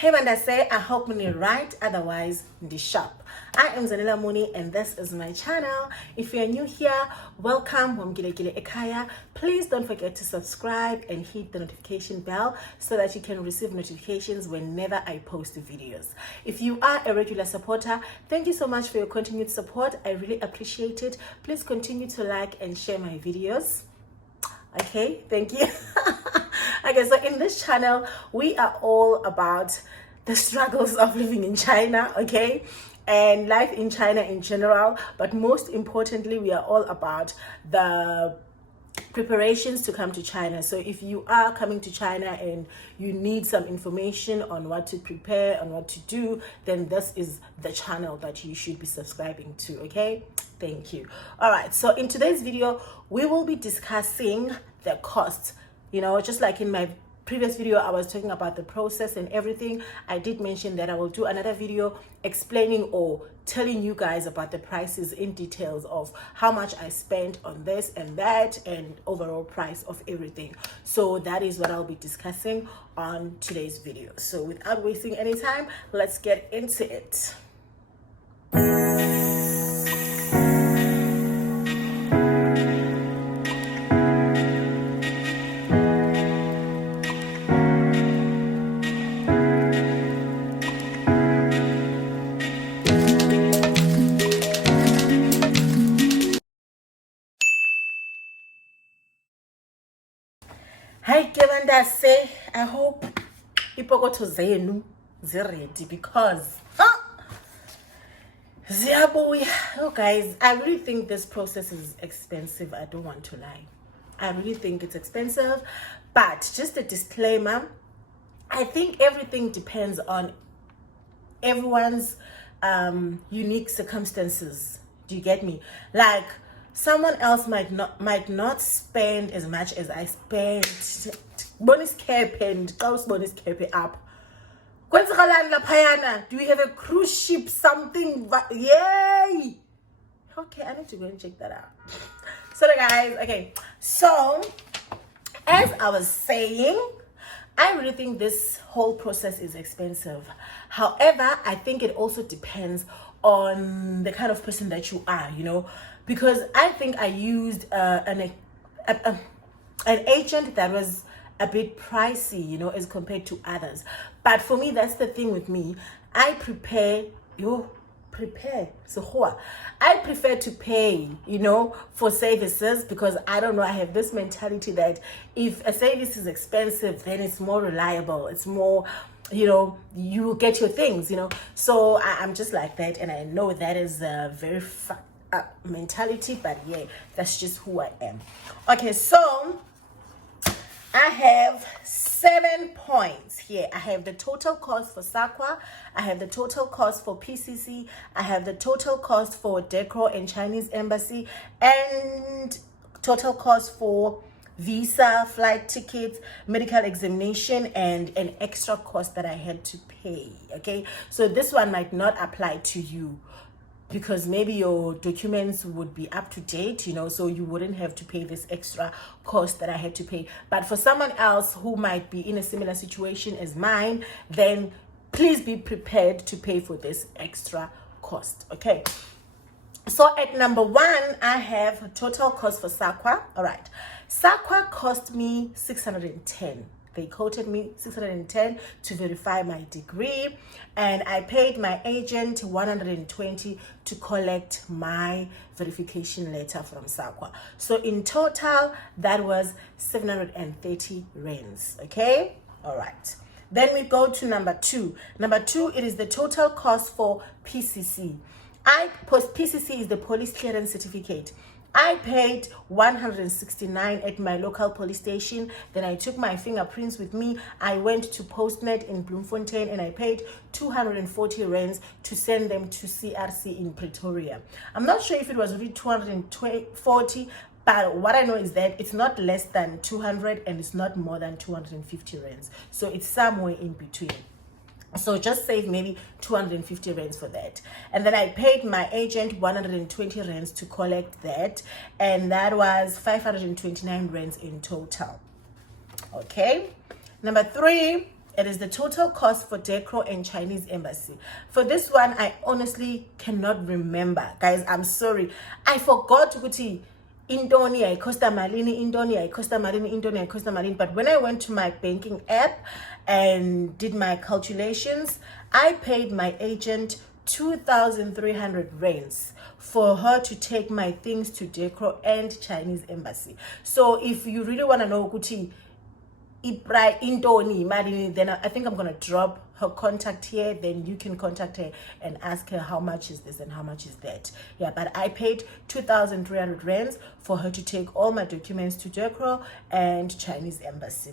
Hey Mandase, I hope you're right, otherwise the shop. I am Zanella Muni and this is my channel. If you're new here, welcome. Ekaya. Please don't forget to subscribe and hit the notification bell so that you can receive notifications whenever I post videos. If you are a regular supporter, thank you so much for your continued support. I really appreciate it. Please continue to like and share my videos. Okay, thank you. Okay, so in this channel we are all about the struggles of living in China, okay, and life in China in general, but most importantly we are all about the preparations to come to China. So if you are coming to China and you need some information on what to prepare and what to do, then this is the channel that you should be subscribing to. Okay, thank you. All right, so in today's video we will be discussing the cost. You know, just like in my previous video I was talking about the process and everything, I did mention that I will do another video explaining or telling you guys about the prices in details of how much I spent on this and that and overall price of everything. So that is what I'll be discussing on today's video. So without wasting any time, let's get into it. Hi Mandase, I hope ipokoto zenu ziredi because ziyabuya. Oh guys, I really think this process is expensive. I don't want to lie. I really think it's expensive, but just a disclaimer, I think everything depends on everyone's unique circumstances. Do you get me? Like someone else might not spend as much as I spent. Bonus cap and house bonus cap up. Do we have a cruise ship? Something? Yay! Okay, I need to go and check that out. So guys, okay. So as I was saying, I really think this whole process is expensive. However, I think it also depends on the kind of person that you are, you know, because I think I used an agent that was a bit pricey, you know, as compared to others. But for me, that's the thing with me. I prefer to pay, you know, for services, because I don't know, I have this mentality that if a service is expensive, then it's more reliable, it's more, you know, you will get your things, you know. So I'm just like that, and I know that is a very fucked up mentality, but yeah, that's just who I am. Okay, so I have 7 points here. I have the total cost for SAQA, I have the total cost for PCC, I have the total cost for Decro and Chinese Embassy, and total cost for visa, flight tickets, medical examination, and an extra cost that I had to pay. Okay, so this one might not apply to you because maybe your documents would be up to date, you know, so you wouldn't have to pay this extra cost that I had to pay. But for someone else who might be in a similar situation as mine, then please be prepared to pay for this extra cost. Okay, so at number 1, I have total cost for SAQA. All right, SAQA cost me 610. They quoted me 610 to verify my degree, and I paid my agent 120 to collect my verification letter from SAQA. So in total, that was 730 rands. Okay, all right. Then we go to number 2. Number 2, it is the total cost for PCC. PCC is the police clearance certificate. I paid 169 at my local police station. Then I took my fingerprints with me. I went to Postnet in Bloemfontein and I paid 240 rands to send them to CRC in Pretoria. I'm not sure if it was really 240, but what I know is that it's not less than 200 and it's not more than 250 rands. So it's somewhere in between. So just save maybe 250 rands for that. And then I paid my agent 120 rands to collect that, and that was 529 rands in total. Okay, number 3, It is the total cost for Decro and Chinese embassy. For this one, I honestly cannot remember. Guys, I'm sorry. I forgot ukuthi intoni ayicosta malini, intoni ayicosta malini, intoni ayicosta malini. But when I went to my banking app and did my calculations, I paid my agent 2,300 rands for her to take my things to Decro and Chinese embassy. So if you really want to know ukuthi intoni malini, then I think I'm gonna drop her contact here. Then you can contact her and ask her how much is this and how much is that. Yeah, but I paid 2,300 rands for her to take all my documents to Decro and Chinese embassy,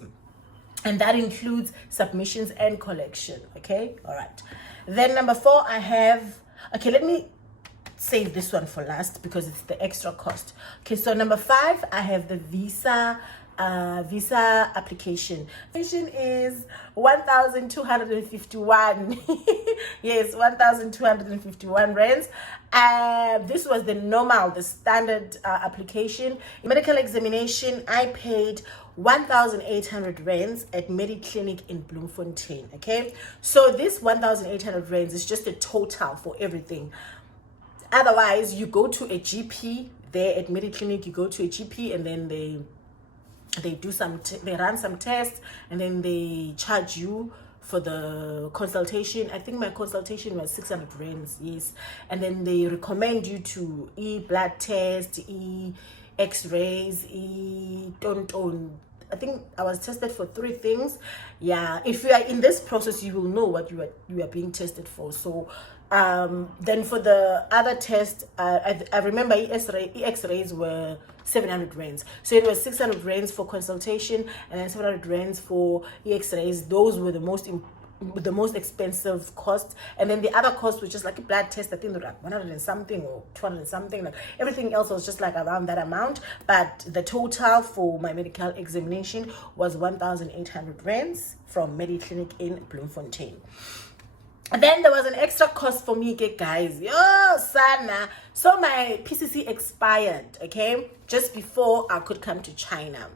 and that includes submissions and collection. Okay, all right. Then number 4, I have, okay, let me save this one for last because it's the extra cost. Okay, so number 5, I have the visa application. Application is 1,251. Yes, 1,251 rands. This was the standard application. In medical examination, I paid 1,800 rands at Mediclinic in Bloemfontein. Okay, so this 1,800 rands is just a total for everything. Otherwise, you go to a GP there at Mediclinic. You go to a GP and then they do they run some tests, and then they charge you for the consultation. I think my consultation was 600 rands, yes. And then they recommend you to blood test, x-rays, tonton. I think I was tested for 3 things. Yeah, if you are in this process, you will know what you are being tested for. So then for the other test, I remember x-rays were 700 rands. So it was 600 rands for consultation and then 700 rands for x-rays. Those were the most expensive costs, and then the other cost was just like a blood test. I think they were like 100 and something or 200 and something. Like everything else was just like around that amount, but the total for my medical examination was 1,800 rands from Mediclinic in Bloemfontein. And then there was an extra cost for me, guys. Yo, sana. So my PCC expired, okay, just before I could come to China.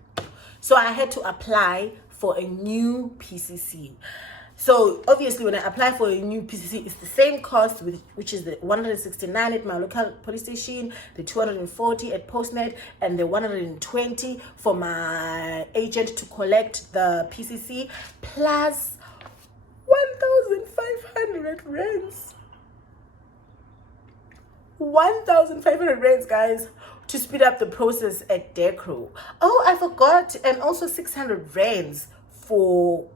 So I had to apply for a new PCC. So obviously when I apply for a new PCC, it's the same cost, which is the 169 at my local police station, the 240 at Postnet, and the 120 for my agent to collect the PCC, plus 1,500 rands. 1,500 rands, guys, to speed up the process at Decro. Oh, I forgot, and also 600 rands for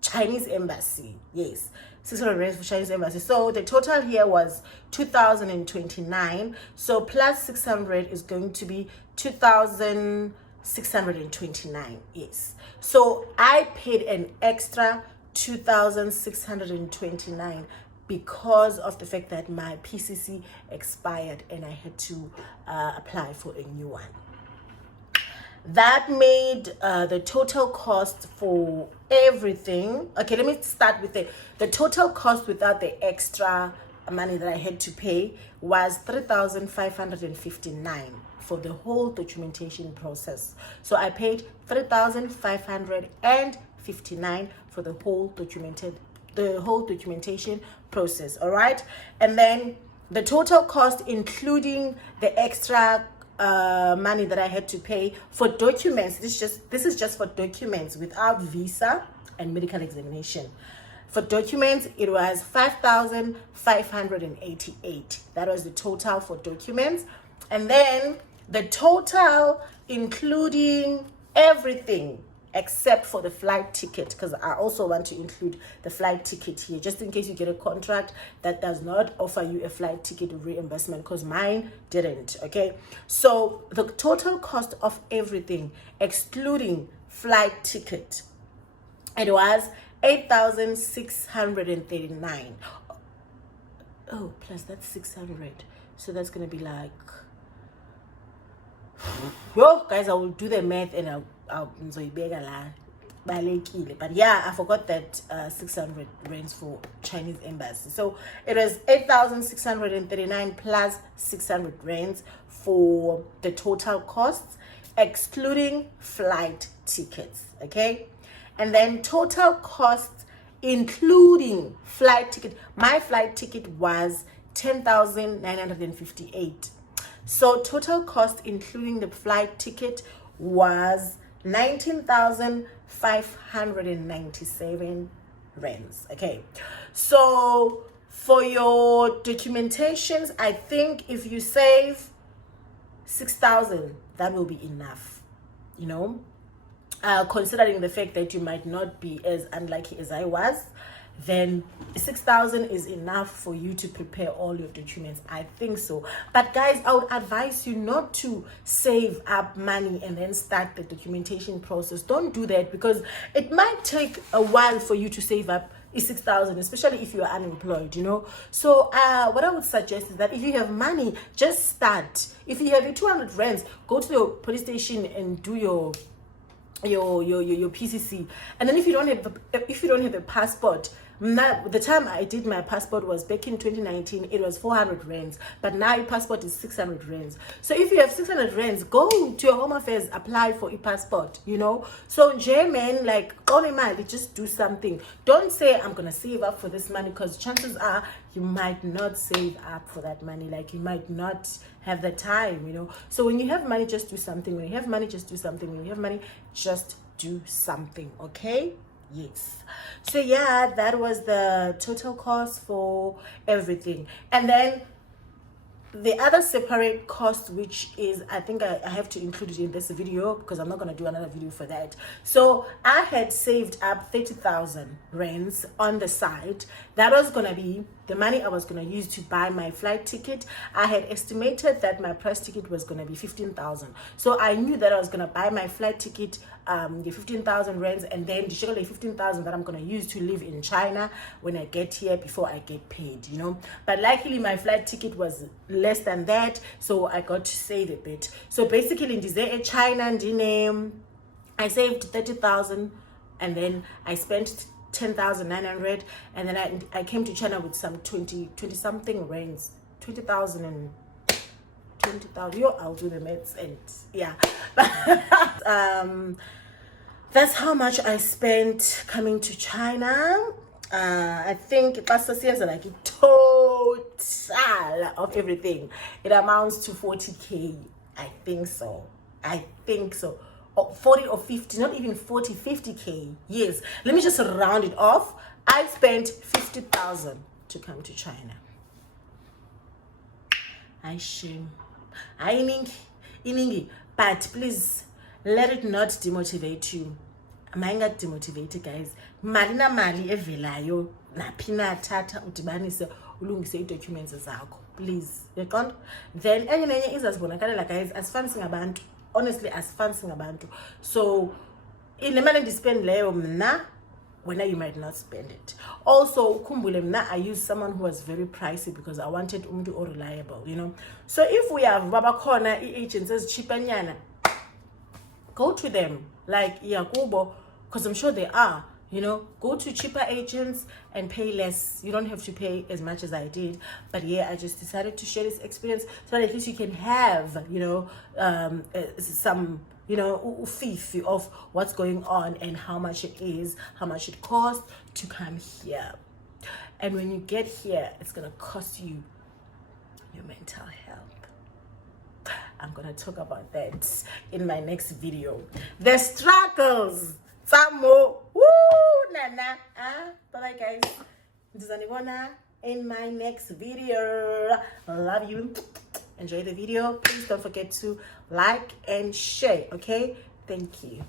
Chinese embassy. Yes, 600 rands for Chinese embassy. So the total here was 2,029. So plus 600 is going to be 2,629. Yes. So I paid an extra 2,629 because of the fact that my PCC expired and I had to apply for a new one. That made the total cost for everything. Okay, let me start with the total cost without the extra money that I had to pay was 3,559 for the whole documentation process. So I paid 3,559 for the whole documentation process. All right, and then the total cost, including the extra money that I had to pay for documents. This is just for documents without visa and medical examination. For documents, it was 5,588. That was the total for documents. And then the total, including everything except for the flight ticket, because I also want to include the flight ticket here, just in case you get a contract that does not offer you a flight ticket reimbursement, because mine didn't. Okay, so the total cost of everything excluding flight ticket, it was 8,639. Oh, plus that's 600, so that's gonna be like, yo guys, I will do the math and I'll but yeah, I forgot that 600 rands for Chinese embassy. So it was 8,639 plus 600 rands for the total costs, excluding flight tickets. Okay, and then total costs including flight ticket. My flight ticket was 10,958. So total cost including the flight ticket was 19,597 rands. Okay, so for your documentations, I think if you save 6,000, that will be enough, you know, considering the fact that you might not be as unlucky as I was. Then 6,000 is enough for you to prepare all your documents. I think so. But guys, I would advise you not to save up money and then start the documentation process. Don't do that, because it might take a while for you to save up 6,000, especially if you are unemployed, you know. So what I would suggest is that if you have money, just start. If you have 200 rands, go to the police station and do your PCC. And then if you don't have a passport, the time I did my passport was back in 2019. It was 400 rands, but now your passport is 600 rands. So if you have 600 rands, go to your Home Affairs, apply for a passport, you know. So German, like, just do something. Don't say I'm gonna save up for this money, because chances are you might not save up for that money. Like, you might not have the time, you know. So when you have money, just do something. When you have money, just do something. When you have money, just do something. Okay? Yes. So yeah, that was the total cost for everything. And then the other separate cost, which is, I think I have to include it in this video, because I'm not going to do another video for that. So I had saved up 30,000 rands on the side. That was going to be the money I was going to use to buy my flight ticket. I had estimated that my price ticket was going to be 15,000. So I knew that I was going to buy my flight ticket, the 15,000 rands, and then the 15,000 that I'm going to use to live in China when I get here before I get paid, you know. But luckily my flight ticket was less than that, so I got to save a bit. So basically in China, I saved 30,000, and then I spent 10,900, and then I came to China with some 20 something rands, 20,000 and 20,000. I'll do the maths, and yeah. That's how much I spent coming to China. I think it was like a total of everything. It amounts to 40K. I think so. Or 40 or 50, not even 40, 50K. Yes. Let me just round it off. I spent 50,000 to come to China. I shame. But please, let it not demotivate you. Am I not demotivated, guys? Malina mali evelayo napina tata udibanise ulungise documents zakho. Please. Then enye izazibonakala guys, asifundising abantu. Honestly, asifundising abantu. So in the money spend leyo mna, when you might not spend it. Also, kumbule mna, I used someone who was very pricey because I wanted umdu or reliable, you know. So if we have baba corner agencies cheaper nyana, go to them, like Yakubo, because I'm sure they are, you know. Go to cheaper agents and pay less. You don't have to pay as much as I did, but yeah, I just decided to share this experience so that at least you can have, you know, some, you know, fee of what's going on and how much it is, how much it costs to come here. And when you get here, it's gonna cost you your mental health. I'm gonna talk about that in my next video. The struggles. Some more. Woo! Nana. Bye guys. Ndizanibona in my next video. Love you. Enjoy the video. Please don't forget to like and share. Okay? Thank you.